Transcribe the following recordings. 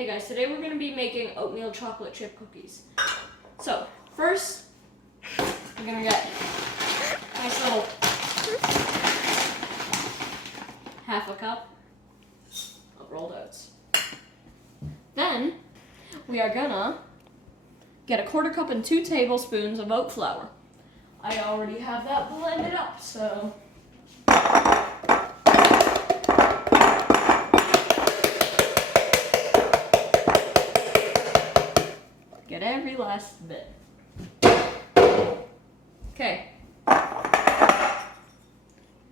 Hey guys, today we're going to be making oatmeal chocolate chip cookies. So, first, I'm going to get a nice little half a cup of rolled oats. Then, we are going to get a 1/4 cup and 2 tablespoons of oat flour. I already have that blended up, so... Get every last bit. Okay.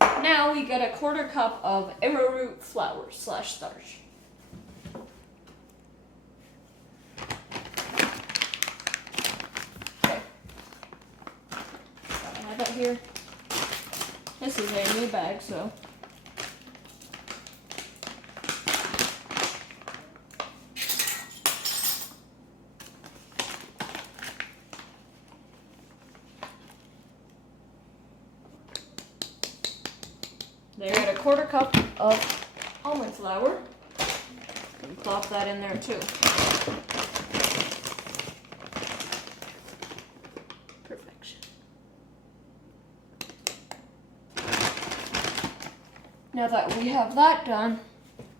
Now we get a 1/4 cup of arrowroot flour / starch. Okay. I have that here. This is a new bag, so. They got a 1/4 cup of almond flour. And plop that in there too. Perfection. Now that we have that done,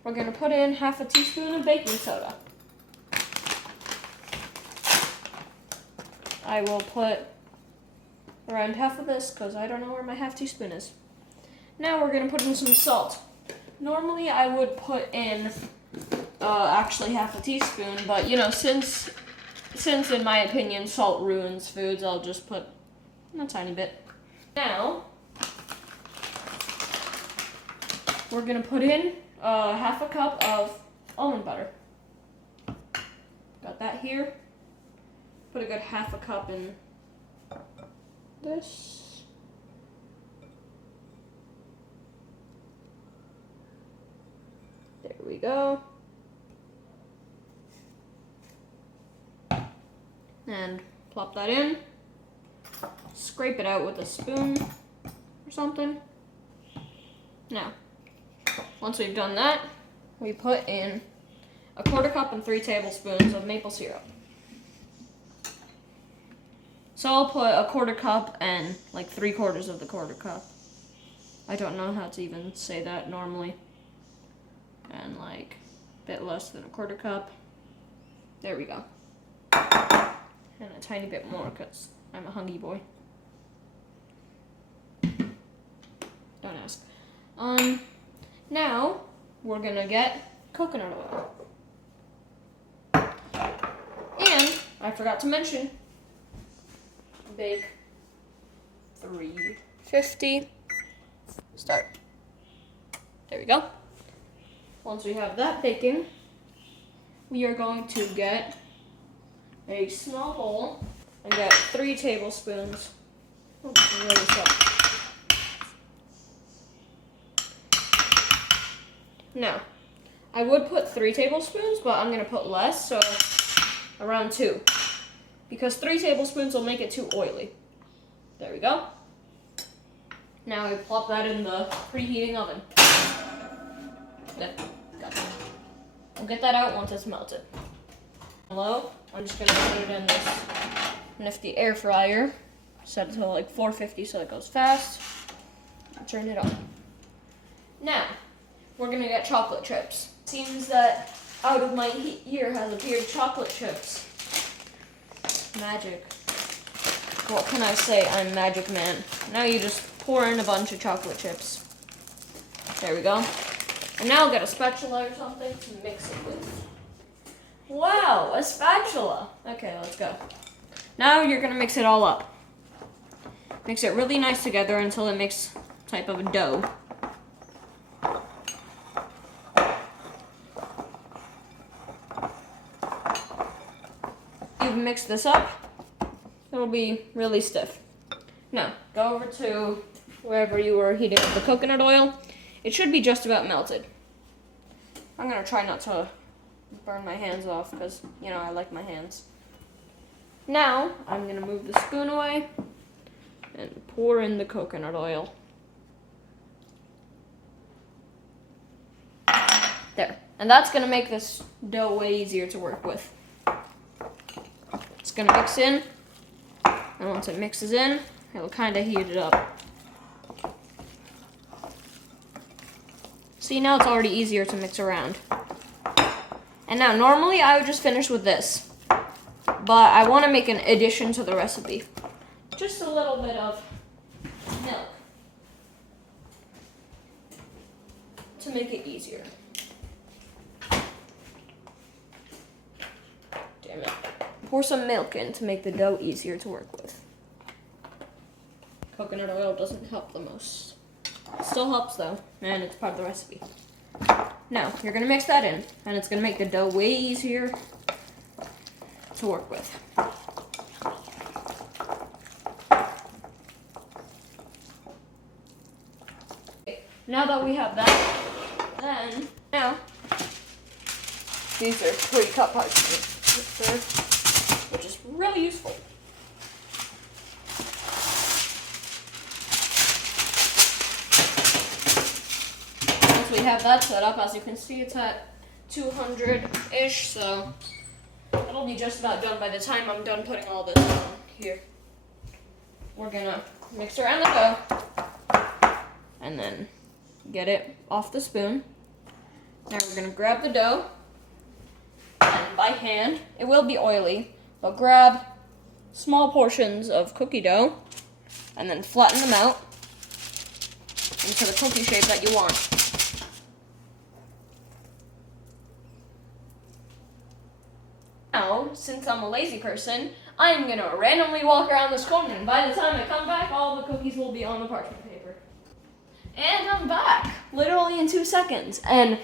we're going to put in 1/2 teaspoon of baking soda. I will put around half of this because I don't know where my 1/2 teaspoon is. Now we're going to put in some salt. Normally I would put in actually 1/2 teaspoon, but you know, since in my opinion salt ruins foods, I'll just put a tiny bit. Now we're going to put in 1/2 cup of almond butter. Got that here. Put a good 1/2 cup in this. There we go. And plop that in. Scrape it out with a spoon or something. Now, once we've done that, we put in a 1/4 cup and 3 tablespoons of maple syrup. So I'll put a 1/4 cup and like 3/4 of the 1/4 cup. I don't know how to even say that normally. And like a bit less than a 1/4 cup. There we go. And a tiny bit more because I'm a hungry boy. Don't ask. Now we're gonna get coconut oil. And I forgot to mention, bake 350. Start. There we go. Once we have that baking, we are going to get a small bowl and get 3 tablespoons. Oh, really soft. Now, I would put 3 tablespoons, but I'm going to put less, so around 2. Because 3 tablespoons will make it too oily. There we go. Now we plop that in the preheating oven. There. Got it. We'll get that out once it's melted. Low, I'm just going to put it in this nifty air fryer. Set it to like 450 so it goes fast. Turn it on. Now, we're going to get chocolate chips. Seems that out of my ear has appeared chocolate chips. Magic. What can I say? I'm Magic Man. Now you just pour in a bunch of chocolate chips. There we go. And now I'll get a spatula or something to mix it with. Wow, a spatula. Okay, let's go. Now you're going to mix it all up. Mix it really nice together until it makes type of a dough. You've mixed this up, it'll be really stiff. Now, go over to wherever you were heating up the coconut oil. It should be just about melted. I'm going to try not to burn my hands off because, you know, I like my hands. Now, I'm going to move the spoon away and pour in the coconut oil. There. And that's gonna make this dough way easier to work with. It's gonna mix in, and once it mixes in, it'll kind of heat it up. See, now it's already easier to mix around. And now, normally I would just finish with this, but I want to make an addition to the recipe. Just a little bit of milk to make it easier. Damn it. Pour some milk in to make the dough easier to work with. Coconut oil doesn't help the most. It still helps though, and it's part of the recipe. Now, you're going to mix that in, and it's going to make the dough way easier to work with. Okay, now that we have that, then, now, these are pre-cut parts, which is really useful. We have that set up. As you can see, it's at 200-ish, so it'll be just about done by the time I'm done putting all this on here. We're gonna mix around the dough and then get it off the spoon. Now we're gonna grab the dough, and by hand, it will be oily, but grab small portions of cookie dough and then flatten them out into the cookie shape that you want. Now, since I'm a lazy person, I'm going to randomly walk around this corner, and by the time I come back, all the cookies will be on the parchment paper. And I'm back, literally in 2 seconds, and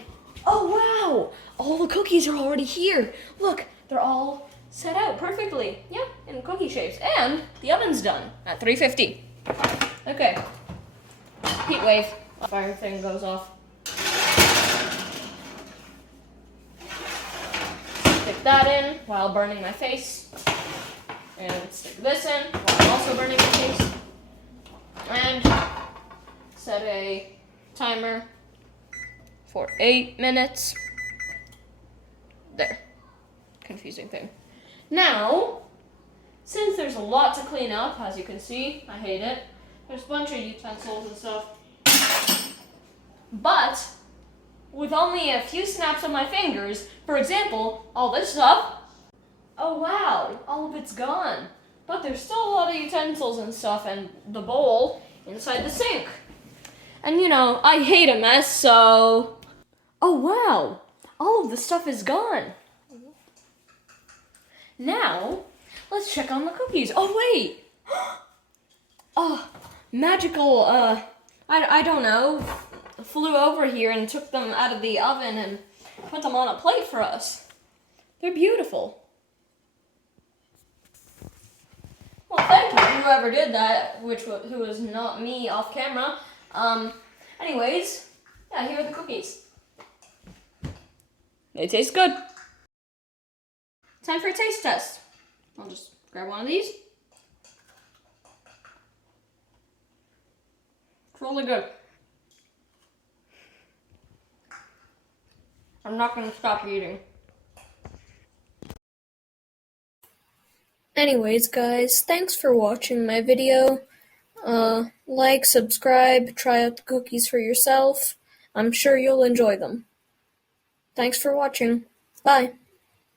oh wow, all the cookies are already here. Look, they're all set out perfectly, yeah, in cookie shapes, and the oven's done at 350. Okay, heat wave, fire thing goes off. Stick that in while burning my face, and stick this in while also burning my face, and set a timer for 8 minutes. There, confusing thing. Now, since there's a lot to clean up, as you can see, I hate it, there's a bunch of utensils and stuff, but with only a few snaps of my fingers, for example, all this stuff, oh wow, all of it's gone. But there's still a lot of utensils and stuff and the bowl inside the sink. And you know, I hate a mess, so... Oh wow, all of the stuff is gone. Now, let's check on the cookies. Oh wait! Oh, magical, I don't know, flew over here and took them out of the oven and put them on a plate for us. They're beautiful. Well, thank you, whoever did that, who was not me off camera. Anyways, yeah, here are the cookies. They taste good. Time for a taste test. I'll just grab one of these. It's really good. I'm not going to stop eating. Anyways, guys, thanks for watching my video. Like, subscribe, try out the cookies for yourself. I'm sure you'll enjoy them. Thanks for watching. Bye.